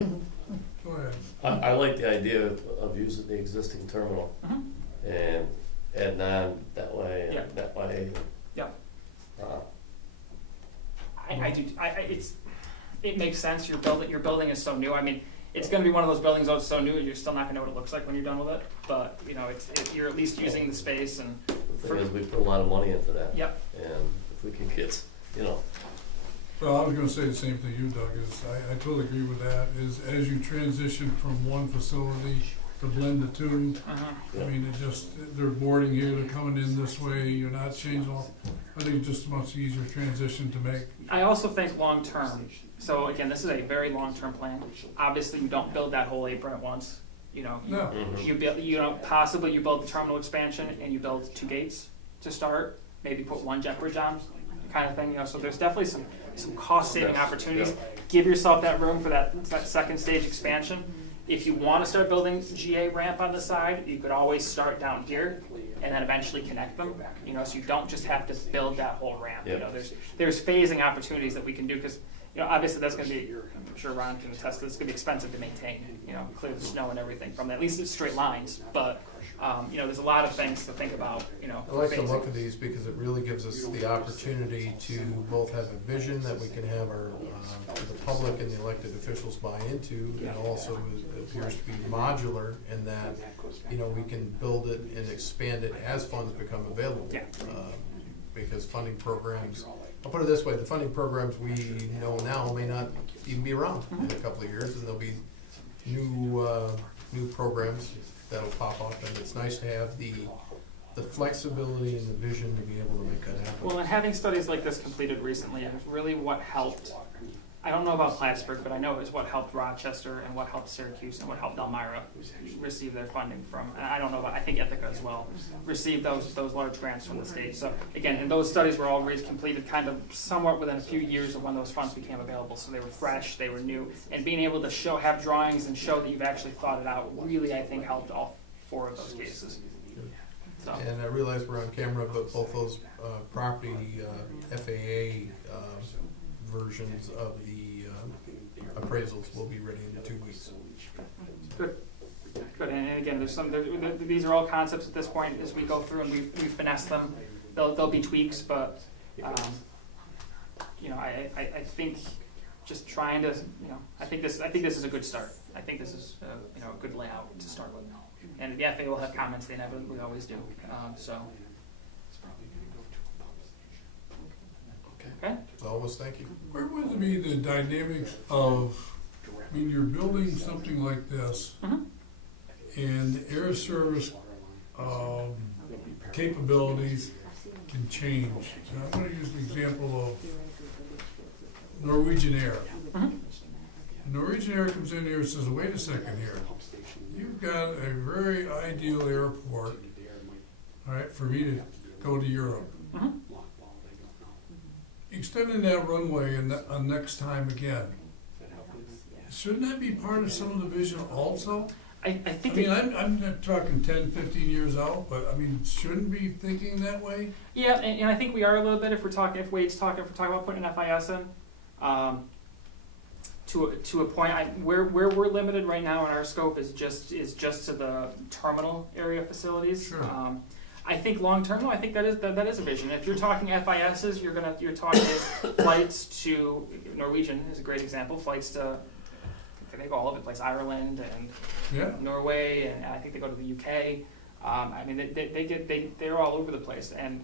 Go ahead. I like the idea of using the existing terminal and adding on that way Yeah. and that way. Yeah. Uh, I do. It makes sense. Your building is so new. I mean, it's going to be one of those buildings that's so new you're still not going to know what it looks like when you're done with it. But you know, you're at least using the space and. The thing is, we put a lot of money into that. Yep. And if we can get, you know, Well, I was gonna say the same thing you, Doug, is I totally agree with that, is as you transition from one facility to blend the two, I mean, it just, they're boarding here, they're coming in this way, you're not changing all, I think it's just a much easier transition to make. I also think long term. So again, this is a very long term plan. Obviously, you don't build that whole apron at once. You know, No, you build, you know, possibly you build the terminal expansion and you build 2 gates to start. Maybe put 1 jet bridge on, kind of thing. You know, so there's definitely some cost saving Yes, opportunities. yeah. Give yourself that room for that second stage expansion. If you want to start building GA ramp on the side, you could always start down here and then eventually connect them. You know, so you don't just have to build that whole ramp. You Yep. know, there's phasing opportunities that we can do because. You know, obviously that's going to be, I'm sure Ron can attest, it's going to be expensive to maintain, you know, clear the snow and everything from that. At least it's straight lines, but, you know, there's a lot of things to think about, you know. I like to phasing. look at these because it really gives us the opportunity to both have a vision that we can have our, the public and the elected officials buy into, and also it appears to be modular in that, you know, we can build it and expand it as funds become available. Yeah. Because funding programs, I'll put it this way, the funding programs we know now may not even be around in a couple of years, and there'll be new programs that'll pop up, and it's nice to have the flexibility and the vision to be able to make that happen. Well, and having studies like this completed recently is really what helped. I don't know about Plattsburgh, but I know it was what helped Rochester and what helped Syracuse and what helped Elmira receive their funding from. And I don't know about, I think Ithaca as well received those large grants from the state. So again, and those studies were all completed kind of somewhat within a few years of when those funds became available. So they were fresh, they were new, and being able to have drawings and show that you've actually thought it out really, I think, helped all 4 of those cases. So. And I realize we're on camera, but both those property FAA versions of the appraisals will be ready in 2 weeks. Good. And again, these are all concepts at this point as we go through and we finesse them. There'll be tweaks, but you know, I think just trying to, you know, I think this is a good start. I think this is you know, a good layout to start with. And the FAA will have comments; they inevitably always do. So. Okay. Elvis, thank you. where would be the dynamics of, I mean, you're building something like this, and the air service capabilities can change. So I'm gonna use the example of Norwegian Air. Norwegian Air comes in here and says, wait a second here, you've got a very ideal airport, all right, for me to go to Europe. Extending that runway and next time again, shouldn't that be part of some of the vision also? I think. I mean, I'm not talking 10, 15 years out, but I mean, shouldn't be thinking that way? Yeah, and I think we are a little bit if we're talking about putting an FIS in. To a point, where we're limited right now in our scope is just to the terminal area facilities. Sure. I think long term, though, I think that is a vision. If you're talking FISs, you're talking flights to Norwegian is a great example. Flights to, they go all over the place, Ireland and Yeah. Norway, and I think they go to the UK. I mean, they're all over the place, and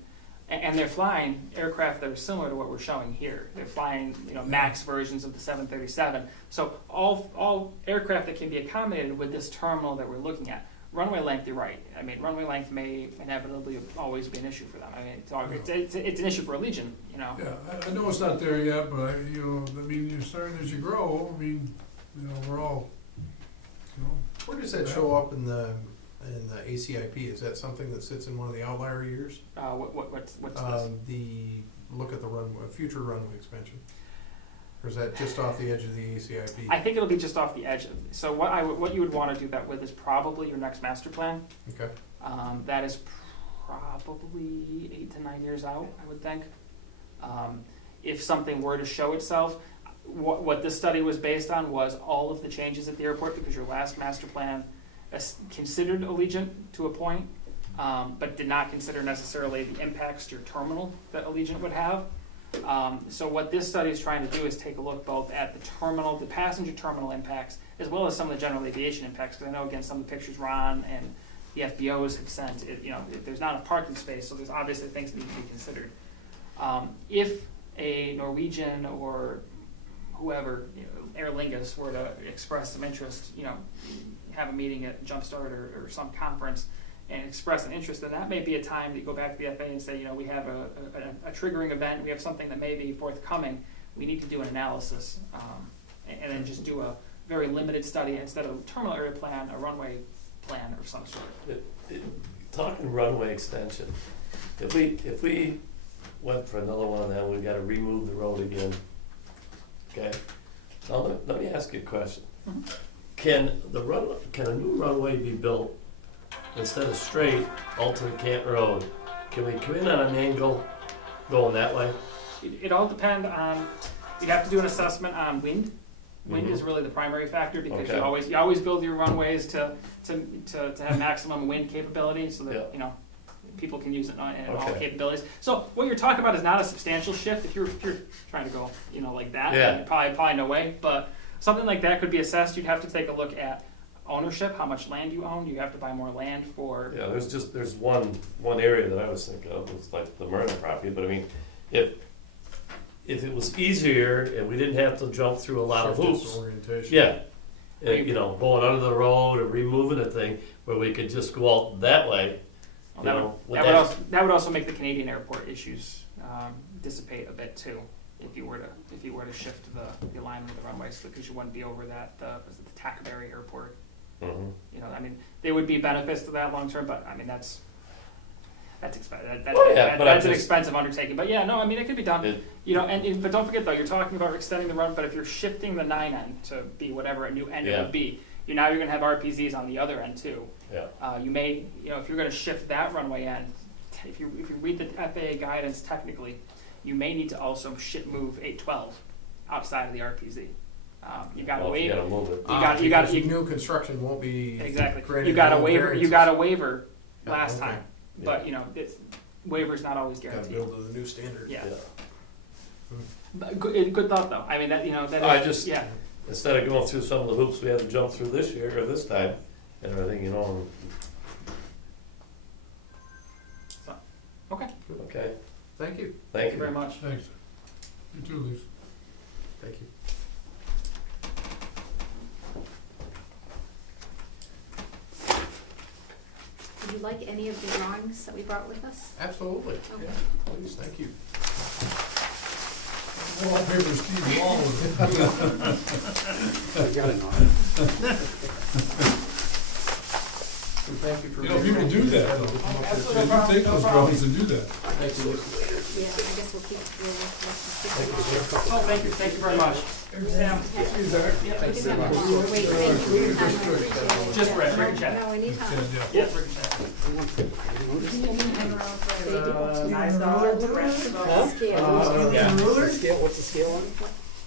they're flying aircraft that are similar to what we're showing here. They're flying, you know, max versions of the 737. So all aircraft that can be accommodated with this terminal that we're looking at. Runway length, you're right. I mean, runway length may inevitably always be an issue for them. I mean, it's an issue for Allegiant, you know. Yeah, I know it's not there yet, but you know, I mean, you're starting as you grow. I mean, you know, we're all, you know. Where does that show up in the ACIP? Is that something that sits in one of the outlier years? What's this? The look at the runway, future runway expansion. Or is that just off the edge of the ACIP? I think it'll be just off the edge. So what you would want to do that with is probably your next master plan. Okay. That is probably 8 to 9 years out, I would think. If something were to show itself, what this study was based on was all of the changes at the airport, because your last master plan considered Allegiant to a point, but did not consider necessarily the impacts to your terminal that Allegiant would have. So what this study is trying to do is take a look both at the terminal, the passenger terminal impacts, as well as some of the general aviation impacts. Because I know, again, some of the pictures Ron and the FBOs have sent, there's not enough parking space, so there's obviously things that need to be considered. If a Norwegian or whoever, Aer Lingus, were to express some interest, have a meeting at Jumpstart or some conference and express an interest, then that may be a time that you go back to the FAA and say, we have a triggering event, we have something that may be forthcoming, we need to do an analysis, and then just do a very limited study instead of a terminal area plan, a runway plan of some sort. Talking runway extension, if we went for another one of them, we've gotta remove the road again. Okay, now let me ask you a question. Mm-hmm. Can a new runway be built instead of straight, alternate Canton Road? Can we come in on an angle going that way? It all depends on, you'd have to do an assessment on wind. Wind Mhm. is really the primary factor, because Okay. you always build your runways to have maximum wind capability, so that, people can use it in all Okay. capabilities. So what you're talking about is not a substantial shift. If you're trying to go, like that, Yeah. then probably no way. But something like that could be assessed. You'd have to take a look at ownership, how much land you own. You have to buy more land for. Yeah, there's one area that I was thinking of, was like the Myrna property, but I mean, if it was easier and we didn't have to jump through a lot of Shift its hoops, orientation. yeah, going under the road or removing a thing, where we could just go out that way, That would also make the Canadian airport issues dissipate a bit too, if you were to shift the alignment of the runways, because you wouldn't be over that the Tackleberry Airport. Mhm. There would be benefits to that long term, but I mean that's expensive. Oh, yeah, but That's I'm an just- expensive undertaking. But yeah, no, I mean it could be done. It- But don't forget though, you're talking about extending the run. But if you're shifting the 9 end to be whatever a new end it Yeah. would be, you're going to have RPZs on the other end too. Yeah. You may, if you're going to shift that runway end, if you read the FAA guidance technically, you may need to also move 812 outside of the RPZ. You got to Well, if you waive. gotta move it. You got Because new construction won't be. exactly. granted You got a no waiver. variances. You got a waiver Yeah, last okay. time, but waiver's not always Gotta guaranteed. build to the new standard. Yeah. Yeah. But good thought though. I mean that I is, just- yeah. Instead of going through some of the hoops we had to jump through this year or this time and everything, Okay. Okay, Thank you. Thank thank you very you. much. Thanks. You too, Lisa. Thank you. Would you like any of the drawings that we brought with us? Absolutely. Okay. Yeah, please, thank you. Wallpaper Steve Wall Thank you for. people do that, though. Absolutely, They no problem, do take no those problem. drawings and do that. Thank you. Yeah, I guess we'll keep it real. Oh, thank you very much. Sam. Wait, thank you. I appreciate it. Just Rick, Rick and Chad. No, anytime. Yes, Rick and Chad. Scale. Yeah. Scale, what's the scale on?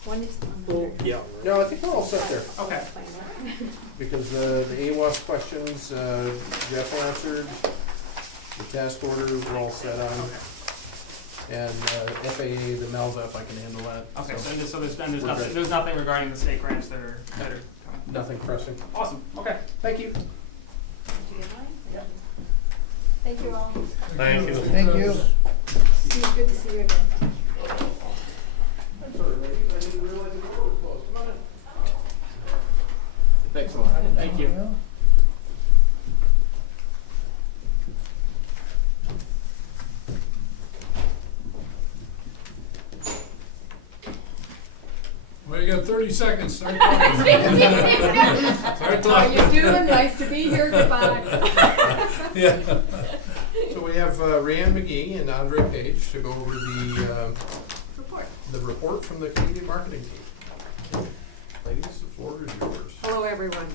One is on the Yeah. No, I think we're all set there, Okay. plan. because the AWAS questions, Jeff answered, the task order, we're all set on. And FAA, the MEL's up, I can handle that. Okay. So We're good. there's nothing regarding the state grants that are coming. Nothing pressing. Awesome. Okay. Thank you. Yep. Thank you all. Thank you. Thank you. See you, good to see you again. Thanks a lot. Thank you. Well, you got 30 seconds, start talking. Start How talking. you doing? Nice to be here. Goodbye. Yeah. So we have Rhiann McGee and Andre Page to go over Report. the report from the Canadian marketing team. Ladies, the floor is yours. Hello, everyone.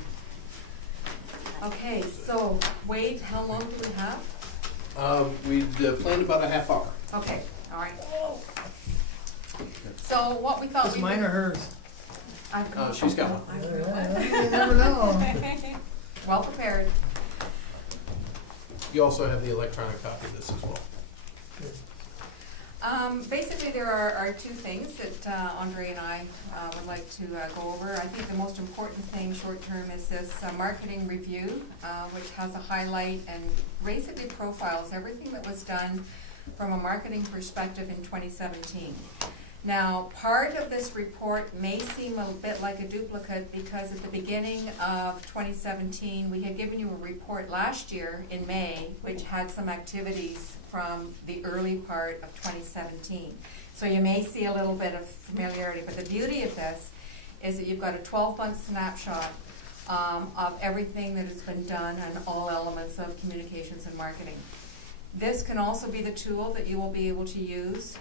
Okay, so Wade, how long do we have? We planned about a half hour. Okay, all right. So what we thought Is we mine would, or hers? She's got one. You never know. Well prepared. You also have the electronic copy of this as well. Basically, there are two things that Andre and I would like to go over. I think the most important thing short-term is this marketing review, which has a highlight and basically profiles everything that was done from a marketing perspective in 2017. Now, part of this report may seem a bit like a duplicate because at the beginning of 2017, we had given you a report last year in May, which had some activities from the early part of 2017. So you may see a little bit of familiarity, but the beauty of this is that you've got a 12-month snapshot of everything that has been done and all elements of communications and marketing. This can also be the tool that you will be able to use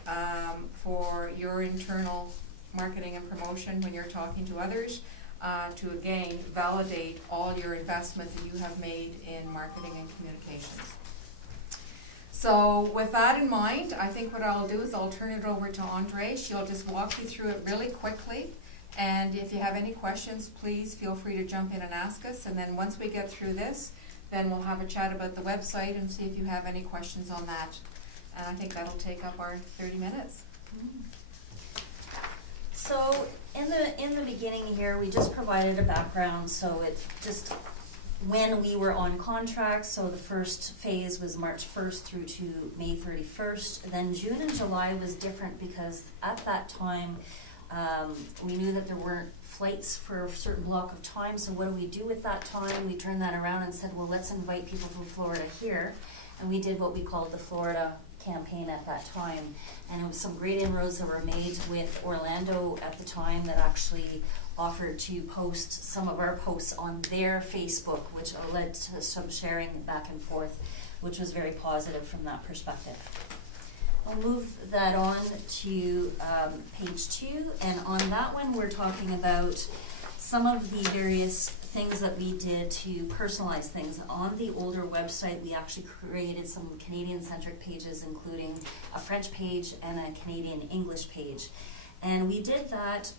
for your internal marketing and promotion when you're talking to others to again validate all your investment that you have made in marketing and communications. So with that in mind, I think what I'll do is I'll turn it over to Andre. She'll just walk you through it really quickly. And if you have any questions, please feel free to jump in and ask us. And then once we get through this, then we'll have a chat about the website and see if you have any questions on that. And I think that'll take up our 30 minutes. So in the beginning here, we just provided a background, so it just when we were on contract, so the first phase was March 1st through to May 31st. Then June and July was different because at that time we knew that there weren't flights for a certain block of time, so what do we do with that time? We turned that around and said, well, let's invite people from Florida here, and we did what we called the Florida campaign at that time, and it was some great inroads that were made with Orlando at the time that actually offered to post some of our posts on their Facebook, which led to some sharing back and forth, which was very positive from that perspective. I'll move that on to page 2, and on that one we're talking about some of the various things that we did to personalize things. On the older website we actually created some Canadian-centric pages, including a French page and a Canadian English page. And we did that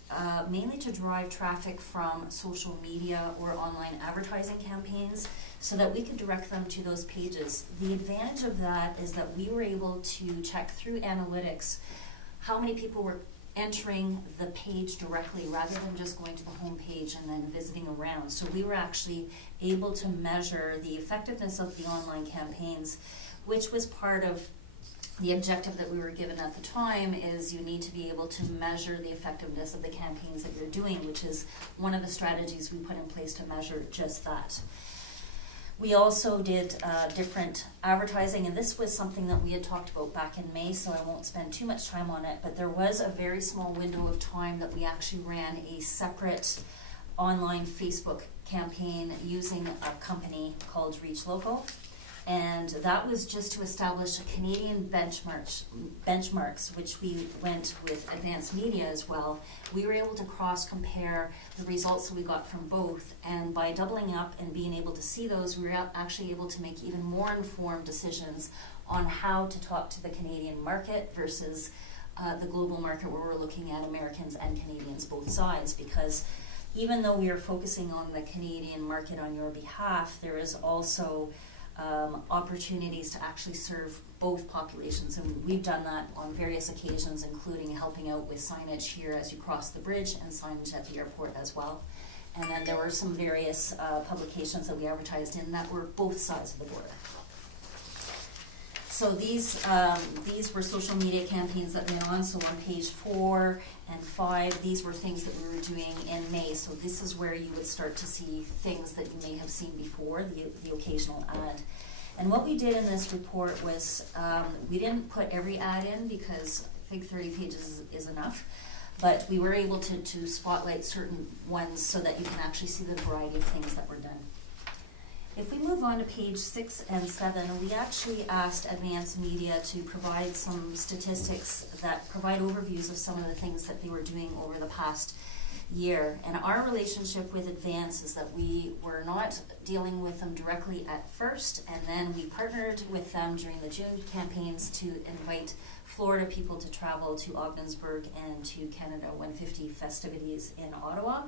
mainly to drive traffic from social media or online advertising campaigns so that we could direct them to those pages. The advantage of that is that we were able to check through analytics how many people were entering the page directly rather than just going to the home page and then visiting around. So we were actually able to measure the effectiveness of the online campaigns, which was part of the objective that we were given at the time. Is you need to be able to measure the effectiveness of the campaigns that you're doing, which is one of the strategies we put in place to measure just that. We also did different advertising, and this was something that we had talked about back in May, so I won't spend too much time on it, but there was a very small window of time that we actually ran a separate online Facebook campaign using a company called Reach Local. And that was just to establish a Canadian benchmarks, which we went with Advanced Media as well. We were able to cross-compare the results that we got from both, and by doubling up and being able to see those, we were actually able to make even more informed decisions on how to talk to the Canadian market versus the global market, where we're looking at Americans and Canadians, both sides, because even though we are focusing on the Canadian market on your behalf, there is also opportunities to actually serve both populations, and we've done that on various occasions, including helping out with signage here as you cross the bridge and signage at the airport as well. And then there were some various publications that we advertised in that were both sides of the border. So these were social media campaigns that went on. So on page 4 and 5, these were things that we were doing in May. So this is where you would start to see things that you may have seen before, the occasional ad. And what we did in this report was we didn't put every ad in because I think 30 pages is enough. But we were able to spotlight certain ones so that you can actually see the variety of things that were done. If we move on to page 6 and 7, we actually asked Advanced Media to provide some statistics that provide overviews of some of the things that they were doing over the past year. And our relationship with Advance is that we were not dealing with them directly at first, and then we partnered with them during the June campaigns to invite Florida people to travel to Ogdensburg and to Canada 150 festivities in Ottawa.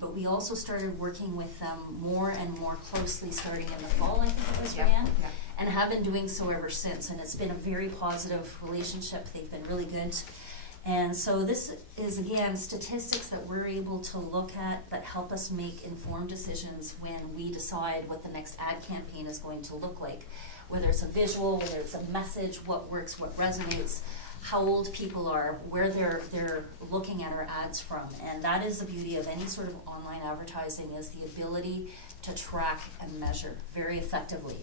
But we also started working with them more and more closely starting in the fall, I think it was, Yeah, Ryan, yeah. and have been doing so ever since. And it's been a very positive relationship. They've been really good. And so this is, again, statistics that we're able to look at that help us make informed decisions when we decide what the next ad campaign is going to look like. Whether it's a visual, whether it's a message, what works, what resonates, how old people are, where they're looking at our ads from. And that is the beauty of any sort of online advertising, is the ability to track and measure very effectively.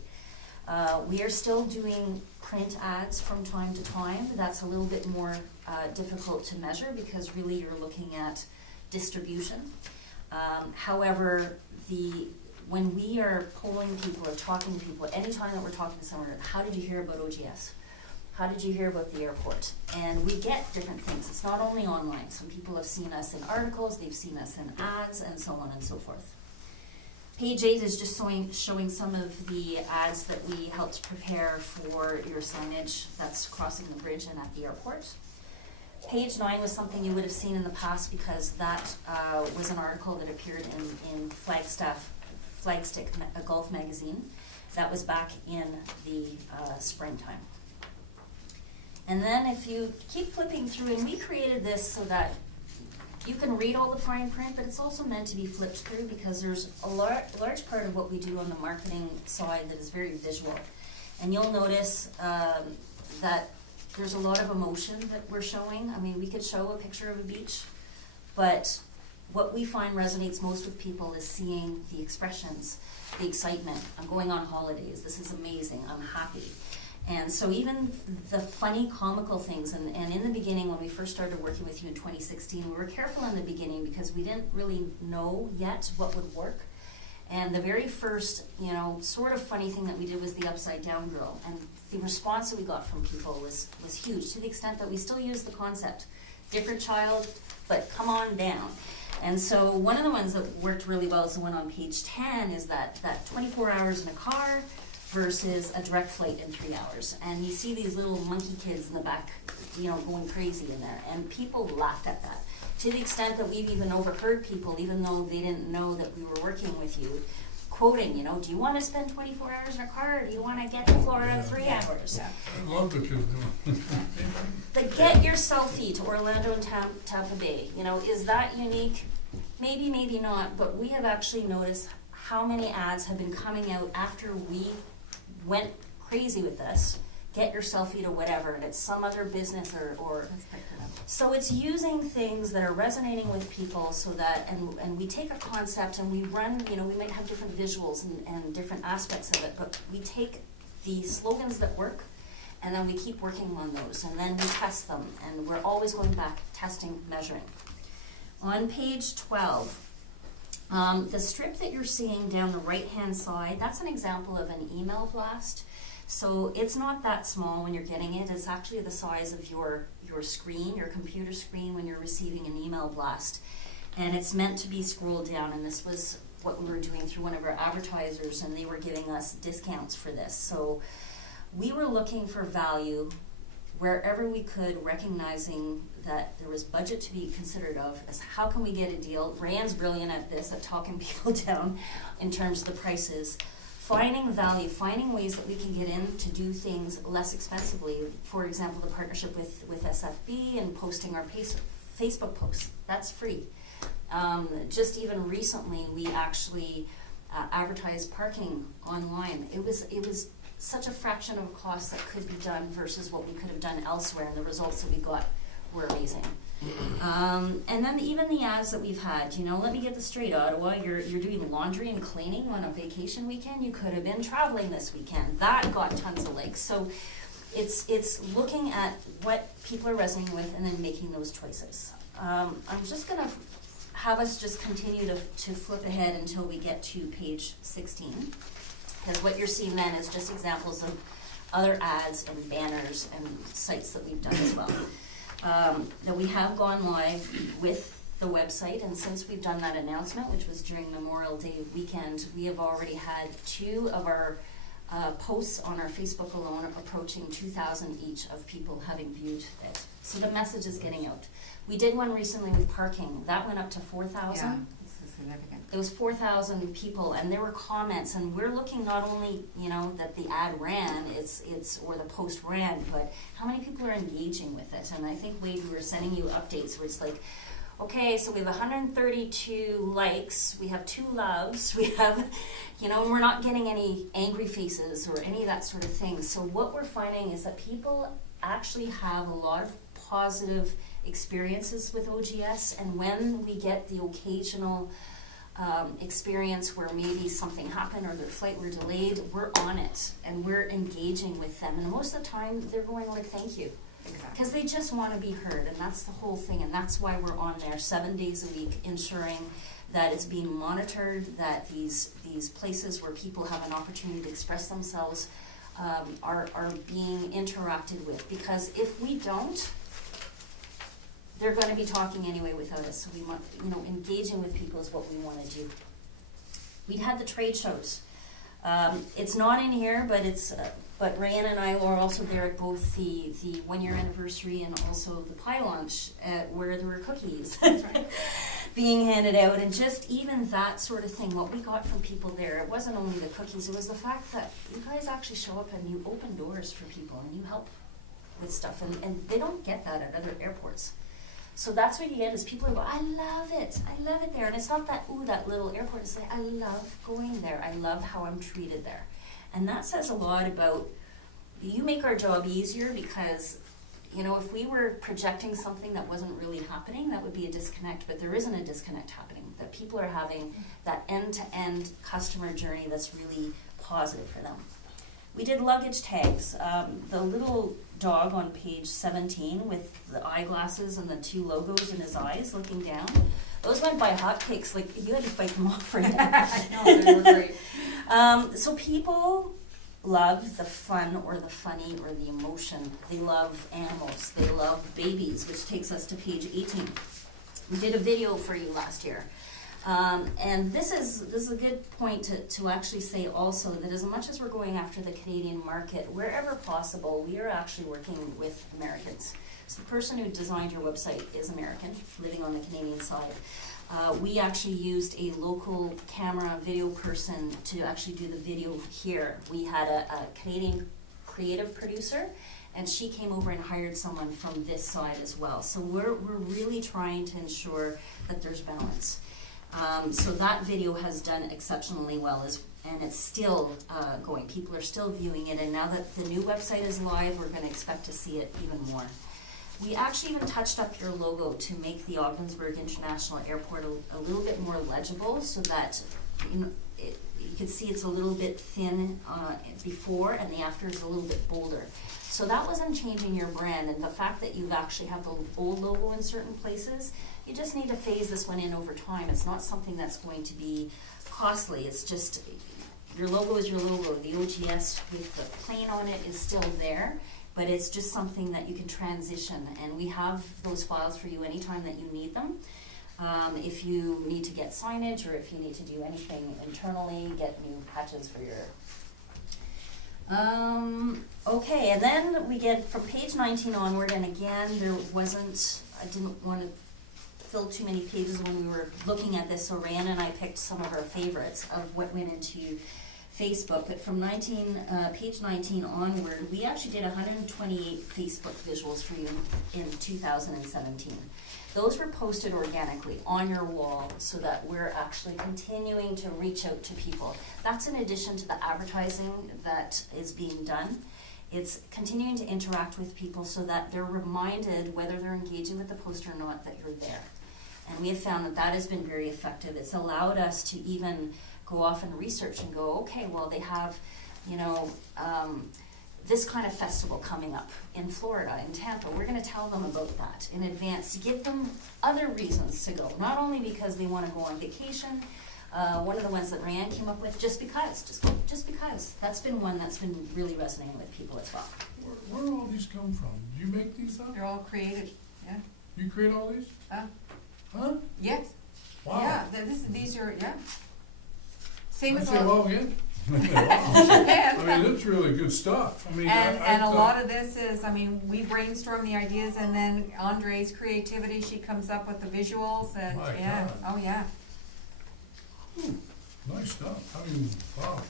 We are still doing print ads from time to time. That's a little bit more difficult to measure because really you're looking at distribution. However, when we are polling people or talking to people, anytime that we're talking to someone, how did you hear about OGS? How did you hear about the airport? And we get different things. It's not only online. Some people have seen us in articles, they've seen us in ads, and so on and so forth. Page 8 is just showing some of the ads that we helped prepare for your signage that's crossing the bridge and at the airport. Page 9 was something you would have seen in the past because that was an article that appeared in Flagstick, a golf magazine. That was back in the springtime. And then if you keep flipping through, and we created this so that you can read all the fine print, but it's also meant to be flipped through because there's a large part of what we do on the marketing side that is very visual. And you'll notice that there's a lot of emotion that we're showing. I mean, we could show a picture of a beach, but what we find resonates most with people is seeing the expressions, the excitement. I'm going on holidays. This is amazing. I'm happy. And so even the funny, comical things, and in the beginning when we first started working with you in 2016, we were careful in the beginning because we didn't really know yet what would work. And the very first, sort of funny thing that we did was the upside down girl. And the response that we got from people was huge, to the extent that we still use the concept. Different child, but come on down. And so one of the ones that worked really well is the one on page 10, is that 24 hours in a car versus a direct flight in 3 hours. And you see these little monkey kids in the back, going crazy in there. And people laughed at that, to the extent that we've even overheard people, even though they didn't know that we were working with you, quoting, do you want to spend 24 hours in a car, or do you want to get to Florida in 3 hours? I love the kids doing The get your selfie to Orlando and Tampa Bay, is that unique? Maybe, maybe not, but we have actually noticed how many ads have been coming out after we went crazy with this. Get your selfie to whatever, and it's some other business or so it's using things that are resonating with people so that, and we take a concept and we run, we might have different visuals and different aspects of it, but we take the slogans that work and then we keep working on those, and then we test them, and we're always going back, testing, measuring. On page 12, the strip that you're seeing down the right-hand side, that's an example of an email blast. So it's not that small when you're getting it. It's actually the size of your screen, your computer screen, when you're receiving an email blast. And it's meant to be scrolled down, and this was what we were doing through one of our advertisers, and they were giving us discounts for this. So we were looking for value wherever we could, recognizing that there was budget to be considered of, as how can we get a deal. Rand's brilliant at this, at talking people down in terms of the prices. Finding value, finding ways that we can get in to do things less expensively. For example, the partnership with SFB and posting our Facebook posts, that's free. Just even recently, we actually advertised parking online. It was such a fraction of a cost that could be done versus what we could have done elsewhere, and the results that we got were amazing. And then even the ads that we've had, let me get this straight, Ottawa, you're doing laundry and cleaning on a vacation weekend. You could have been traveling this weekend. That got tons of likes. So it's looking at what people are resonating with and then making those choices. I'm just going to have us just continue to flip ahead until we get to page 16. Because what you're seeing then is just examples of other ads and banners and sites that we've done as well. Now we have gone live with the website, and since we've done that announcement, which was during Memorial Day weekend, we have already had 2 of our posts on our Facebook alone approaching 2,000 each of people having viewed it. So the message is getting out. We did one recently with parking. That went up to 4,000. Yeah, this is significant. It was 4,000 people, and there were comments, and we're looking not only, you know, that the ad ran, or the post ran, but how many people are engaging with it. And I think, Wade, we were sending you updates where it's like, okay, so we have 132 likes, we have 2 loves, we have, you know, and we're not getting any angry faces or any of that sort of thing. So what we're finding is that people actually have a lot of positive experiences with OGS, and when we get the occasional experience where maybe something happened or their flight were delayed, we're on it and we're engaging with them, and most of the time they're going like, thank you. Exactly. Because they just want to be heard, and that's the whole thing, and that's why we're on there 7 days a week, ensuring that it's being monitored, that these places where people have an opportunity to express themselves are being interacted with. Because if we don't, they're going to be talking anyway without us. So we want, you know, engaging with people is what we want to do. We had the trade shows. It's not in here, but it's. But Rayanne and I were also there at both the 1-year anniversary and also the pie launch where there were cookies being handed out, and just even that sort of thing. What we got from people there, it wasn't only the cookies, it was the fact that you guys actually show up and you open doors for people and you help with stuff, and they don't get that at other airports. So that's what you get is people who go, I love it there. And it's not that, ooh, that little airport. It's like, I love going there. I love how I'm treated there. And that says a lot about, you make our job easier, because, you know, if we were projecting something that wasn't really happening, that would be a disconnect. But there isn't a disconnect happening. That people are having that end-to-end customer journey that's really positive for them. We did luggage tags. The little dog on page 17 with the eyeglasses and the 2 logos in his eyes looking down, those went by hotcakes. Like, you had to fight them off right now. No, they were great. So people love the fun or the funny or the emotion. They love animals. They love babies, which takes us to page 18. We did a video for you last year. And this is a good point to actually say also that as much as we're going after the Canadian market, wherever possible, we are actually working with Americans. So the person who designed your website is American, living on the Canadian side. We actually used a local camera video person to actually do the video here. We had a Canadian creative producer, and she came over and hired someone from this side as well. So we're really trying to ensure that there's balance. So that video has done exceptionally well, and it's still going. People are still viewing it, and now that the new website is live, we're going to expect to see it even more. We actually even touched up your logo to make the Ogdensburg International Airport a little bit more legible, so that you can see it's a little bit thin before, and the after is a little bit bolder. So that wasn't changing your brand, and the fact that you've actually have the old logo in certain places, you just need to phase this one in over time. It's not something that's going to be costly. It's just, your logo is your logo. The OGS with the plane on it is still there, but it's just something that you can transition, and we have those files for you anytime that you need them. If you need to get signage, or if you need to do anything internally, get new patches for your... Okay, and then we get from page 19 onward, and again, I didn't want to fill too many pages when we were looking at this, so Ryan and I picked some of our favorites of what went into Facebook. But from page 19 onward, we actually did 128 Facebook visuals for you in 2017. Those were posted organically on your wall, so that we're actually continuing to reach out to people. That's in addition to the advertising that is being done. It's continuing to interact with people so that they're reminded, whether they're engaging with the post or not, that you're there. And we have found that that has been very effective. It's allowed us to even go off and research and go, okay, well, they have, this kind of festival coming up in Florida, in Tampa. We're going to tell them about that in advance to give them other reasons to go, not only because they want to go on vacation. One of the ones that Ryan came up with, just because. That's been one that's been really resonating with people as well. Where do all these come from? Do you make these up? They're all created, yeah. You create all these? Huh? Yes, Wow. yeah, these are, yeah. Same as Say all. wow again? Wow. Yeah. I mean, it's really good stuff. I mean, And I a thought- lot of this is, I mean, we brainstorm the ideas and then Andre's creativity, she comes up with the visuals and, My yeah, God. oh yeah. Nice stuff. I mean, wow.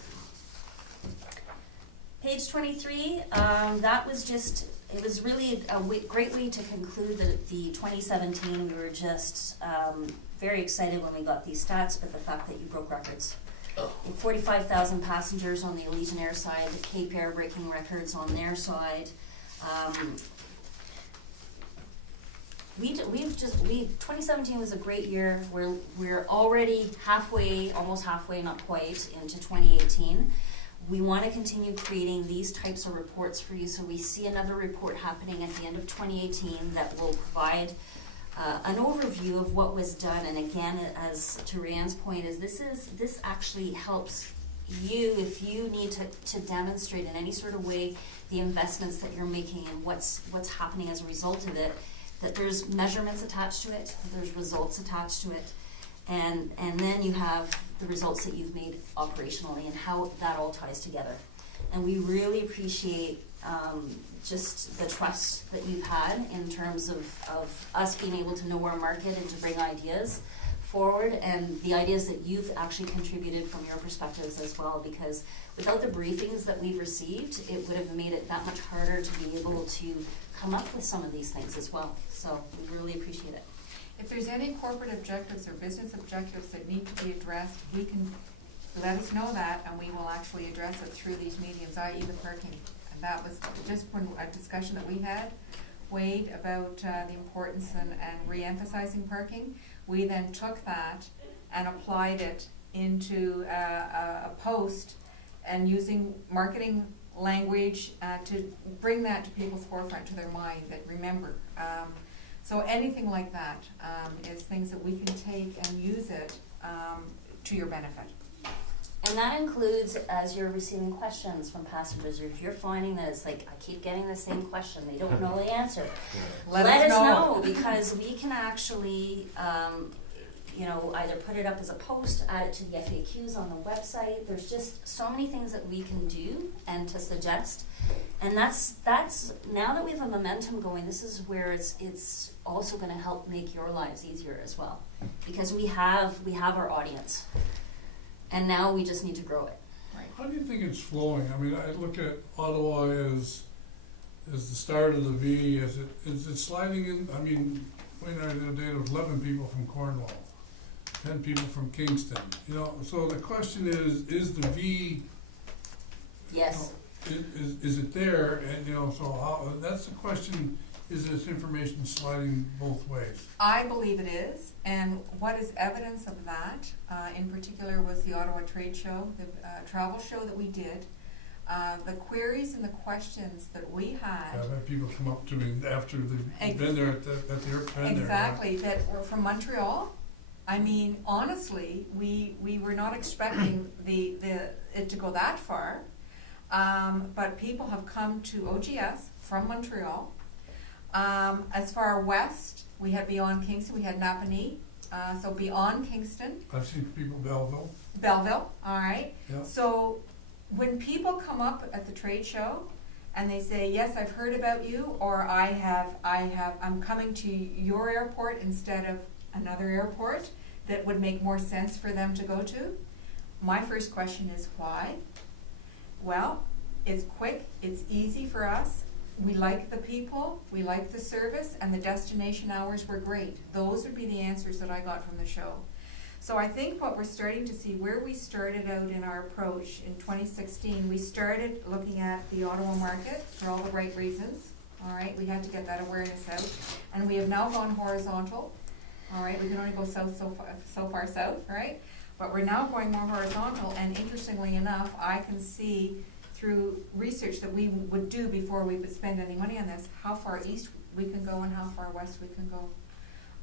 Page 23, that was just, it was really a great way to conclude the 2017. We were just very excited when we got these stats, but the fact that you broke records. 45,000 passengers on the Allegiant Air side, the Cape Air breaking records on their side. 2017 was a great year. We're already almost halfway, not quite, into 2018. We want to continue creating these types of reports for you, so we see another report happening at the end of 2018 that will provide an overview of what was done. And again, as to Rhiann's point, is this actually helps you if you need to demonstrate in any sort of way the investments that you're making and what's happening as a result of it, that there's measurements attached to it, there's results attached to it, and then you have the results that you've made operationally and how that all ties together. And we really appreciate just the trust that you've had in terms of us being able to know our market and to bring ideas forward, and the ideas that you've actually contributed from your perspectives as well, because without the briefings that we've received, it would have made it that much harder to be able to come up with some of these things as well. So we really appreciate it. If there's any corporate objectives or business objectives that need to be addressed, we can let us know that, and we will actually address it through these mediums, i.e. the parking. And that was just when a discussion that we had, Wade, about the importance and re-emphasizing parking. We then took that and applied it into a post and using marketing language to bring that to people's forefront, to their mind, that remember. So anything like that is things that we can take and use it to your benefit. And that includes as you're receiving questions from passengers, or if you're finding that it's like, I keep getting the same question, they don't know the answer. Let us know, because we can actually, either put it up as a post, add it to the FAQs on the website. There's just so many things that we can do and to suggest. And that's now that we have a momentum going, this is where it's also going to help make your lives easier as well, because we have our audience, and now we just need to grow it. How do you think it's flowing? I mean, I look at Ottawa as the start of the V. Is it sliding in? I mean, Wayne and I did a day of 11 people from Cornwall, 10 people from Kingston. So the question is the V? Yes. Is it there? And so how? That's the question. Is this information sliding both ways? I believe it is, and what is evidence of that, in particular, was the Ottawa Trade Show, the travel show that we did. The queries and the questions that we had. I've had people come up to me after they've been there at the airport. Exactly, that were from Montreal. I mean, honestly, we were not expecting it to go that far, but people have come to OGS from Montreal. As far west, we had beyond Kingston, we had Napanee, so beyond Kingston. I've seen people Belleville. Belleville, all right. Yeah. So when people come up at the trade show and they say, yes, I've heard about you, or I'm coming to your airport instead of another airport that would make more sense for them to go to, my first question is why? Well, it's quick, it's easy for us. We like the people, we like the service, and the destination hours were great. Those would be the answers that I got from the show. So I think what we're starting to see, where we started out in our approach in 2016, we started looking at the Ottawa market for all the right reasons. All right, we had to get that awareness out. And we have now gone horizontal. All right, we can only go south so far south, right? But we're now going more horizontal, and interestingly enough, I can see through research that we would do before we would spend any money on this, how far east we can go and how far west we can go.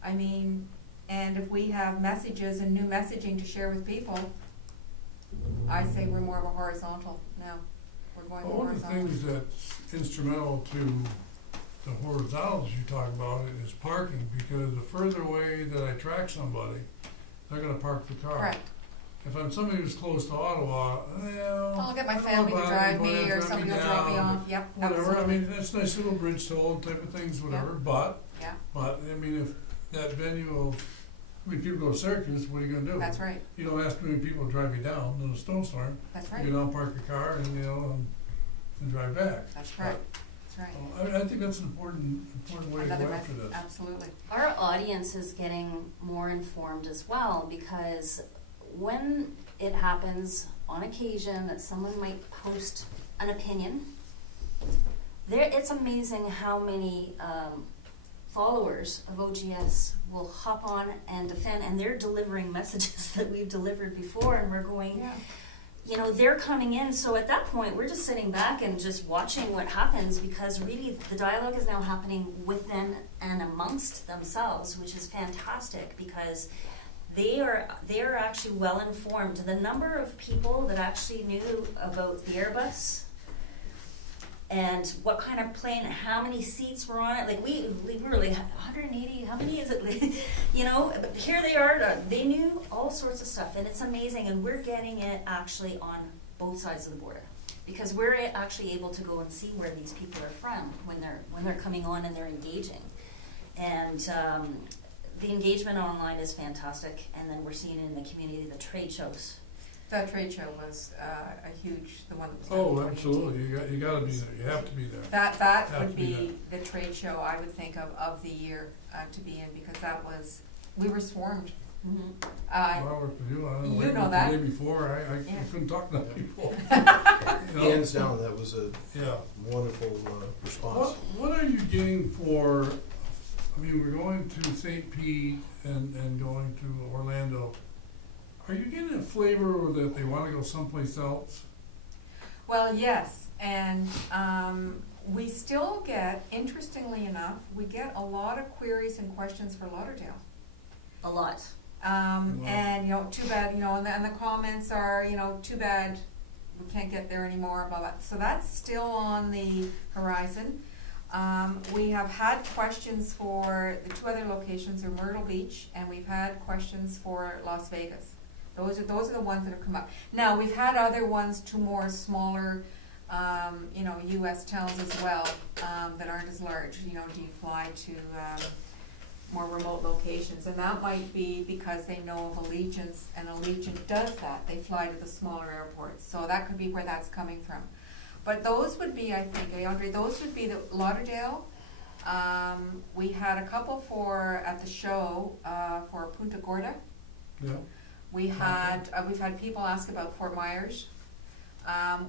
I mean, and if we have messages and new messaging to share with people, I say we're more of a horizontal now. We're going One of the horizontal. things that's instrumental to the horizontals you talk about is parking, because the further away that I track somebody, they're gonna park the car. Correct. If I'm somebody who's close to Ottawa, I'll get my I don't family to know drive about it, me, or drive somebody me will drop me down, off, yep, whatever, I absolutely. mean, that's nice little bridge toll type of things, whatever, Yeah. but, I mean, if that venue of, I mean, people go to Syracuse, what are you gonna do? That's right, You don't ask too many people to drive you down in a snowstorm, that's you right, get down, park your car, and, and drive back. that's right, that's right. I think that's an important way to Another go after method, this. absolutely. Our audience is getting more informed as well, because when it happens on occasion that someone might post an opinion, it's amazing how many followers of OGS will hop on and defend, and they're delivering messages that we've delivered before, and we're going, Yeah. you know, they're coming in. So at that point, we're just sitting back and just watching what happens, because really the dialogue is now happening within and amongst themselves, which is fantastic, because they are actually well informed. The number of people that actually knew about the Airbus and what kind of plane, how many seats were on it, like we were like 180, how many is it? You know, but here they are, they knew all sorts of stuff, and it's amazing, and we're getting it actually on both sides of the border, because we're actually able to go and see where these people are from when they're coming on and they're engaging. And the engagement online is fantastic, and then we're seeing it in the community, the trade shows. That trade show was a huge, the one that was done Oh, in 2018. absolutely, you gotta be there, you have to be there. That Have would to be be the trade show I would think of the year to be in, because that was, we were swarmed. Mm-hmm. Uh, Well, I worked with you, I don't know, You like know the that. day before, I Yeah. couldn't talk to other people. Hands down, that was a Yeah. wonderful response. What are you getting for, I mean, we're going to St. Pete and going to Orlando. Are you getting a flavor that they wanna go someplace else? Well, yes, and we still get, interestingly enough, we get a lot of queries and questions for Lauderdale. A lot. Wow. And, you know, too bad, you know, and the comments are, you know, too bad we can't get there anymore, blah, blah. So that's still on the horizon. We have had questions for the two other locations are Myrtle Beach, and we've had questions for Las Vegas. Those are the ones that have come up. Now, we've had other ones, two more smaller, you know, US towns as well, that aren't as large. You know, do you fly to more remote locations? And that might be because they know of Allegiance, and Allegiant does that. They fly to the smaller airports. So that could be where that's coming from. But those would be, I think, Andre, those would be the Lauderdale. We had a couple at the show for Punta Gorda. Yeah. We've had people ask about Fort Myers.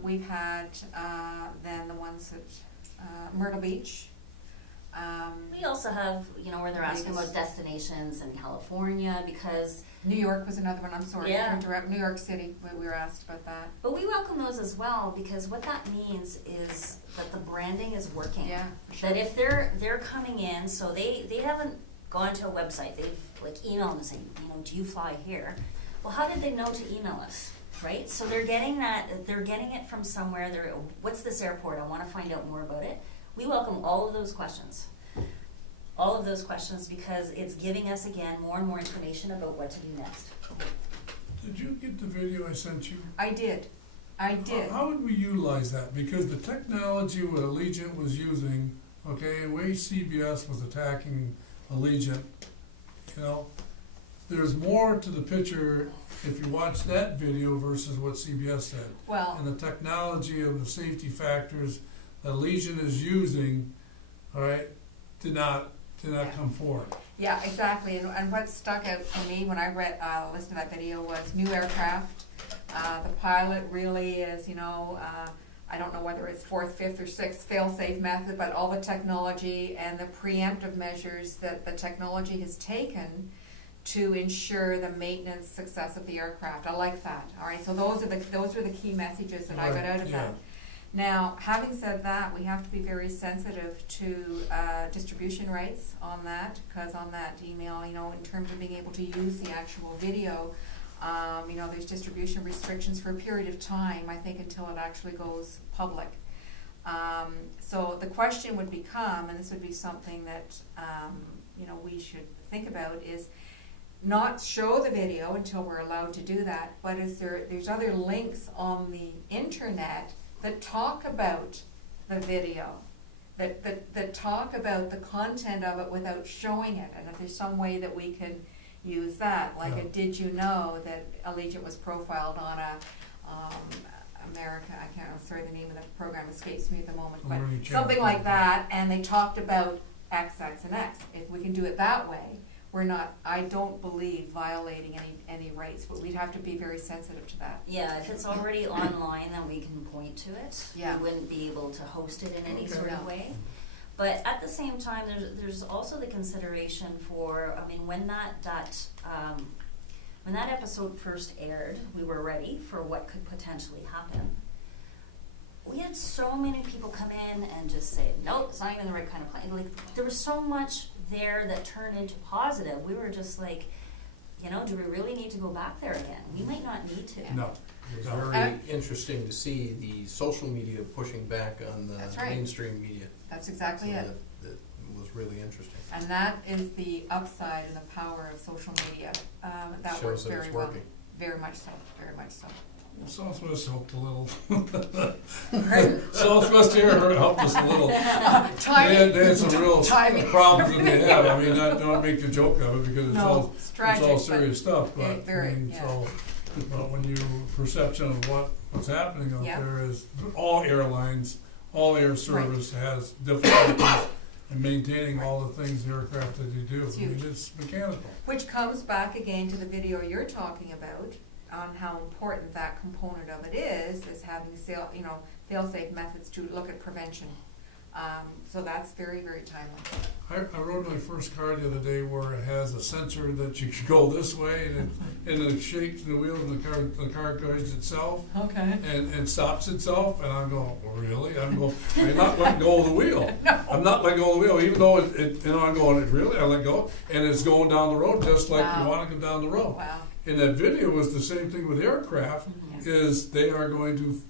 We've had then the ones at Myrtle Beach. We also have, you know, where they're asking Vegas. about destinations in California, because, New York was another one, I'm sorry, Yeah. to interrupt. New York City, we were asked about that. but we welcome those as well, because what that means is that the branding is working. Yeah, for sure. That if they're coming in, so they haven't gone to a website, they've like emailed us saying, you know, do you fly here? Well, how did they know to email us, right? So they're getting it from somewhere, what's this airport, I wanna find out more about it. We welcome all of those questions. All of those questions, because it's giving us, again, more and more information about what to do next. Did you get the video I sent you? I did. How would we utilize that? Because the technology what Allegiant was using, okay, the way CBS was attacking Allegiant, you know, there's more to the picture if you watch that video versus what CBS said. Well, And the technology of the safety factors that Allegiant is using, all right, did not come forward. yeah, exactly. And what stuck out for me when I listened to that video was new aircraft. The pilot really is, you know, I don't know whether it's fourth, fifth, or sixth fail-safe method, but all the technology and the preemptive measures that the technology has taken to ensure the maintenance success of the aircraft. I like that. All right, so those are the key messages that I got out of Yeah. that. Now, having said that, we have to be very sensitive to distribution rights on that, because on that email, you know, in terms of being able to use the actual video, you know, there's distribution restrictions for a period of time, I think, until it actually goes public. So the question would become, and this would be something that, we should think about, is not show the video until we're allowed to do that, but there's other links on the internet that talk about the video, that talk about the content of it without showing it, and if there's some way that we could use that, like Yeah. a did you know that Allegiant was profiled on a, America, I can't, I'm sorry, the name of the program escapes me at the moment, but Learning Channel. something like that, and they talked about X, X, and X. If we can do it that way, we're not, I don't believe, violating any rights, but we'd have to be very sensitive to that. Yeah, if it's already online, then we can point to it. Yeah. We wouldn't be able to host it in any Okay. sort of No. way. But at the same time, there's also the consideration for, when that episode first aired, we were ready for what could potentially happen. We had so many people come in and just say, nope, it's not even the right kind of plan. Like, there was so much there that turned into positive. We were just like, do we really need to go back there again? We might not need to. No. It was No. very interesting to see the social media pushing back on the That's right. mainstream media. That's exactly So it. that was really interesting. And that is the upside and the power of social media. That Shows works that very it's well. working. Very much so, very much so. Well, Southwest helped a little. Pardon? Southwest here helped us a little. Timing. They had some real Timing. problems that they have. I mean, don't make a joke of it because No, it's tragic, it's all but serious stuff, but, it very, I mean, yeah. so, but when you, perception of what's happening out Yeah. there is all airlines, all air service has difficulties in maintaining all the things, the aircraft that they do. It's I mean, huge. it's mechanical. Which comes back again to the video you're talking about, on how important that component of it is having fail-safe methods to look at prevention. So that's very, very timely. I rode my first car the other day where it has a sensor that you can go this way and it shakes the wheels and the car guides itself Okay. and stops itself, and I'm going, really? I'm not letting go of the wheel. I'm not letting go of the wheel, even though I'm going, really? I let go, and it's going down the road just like you Wow. want to go down the road. Wow. And that video was the same thing with aircraft, Yes. is they are going to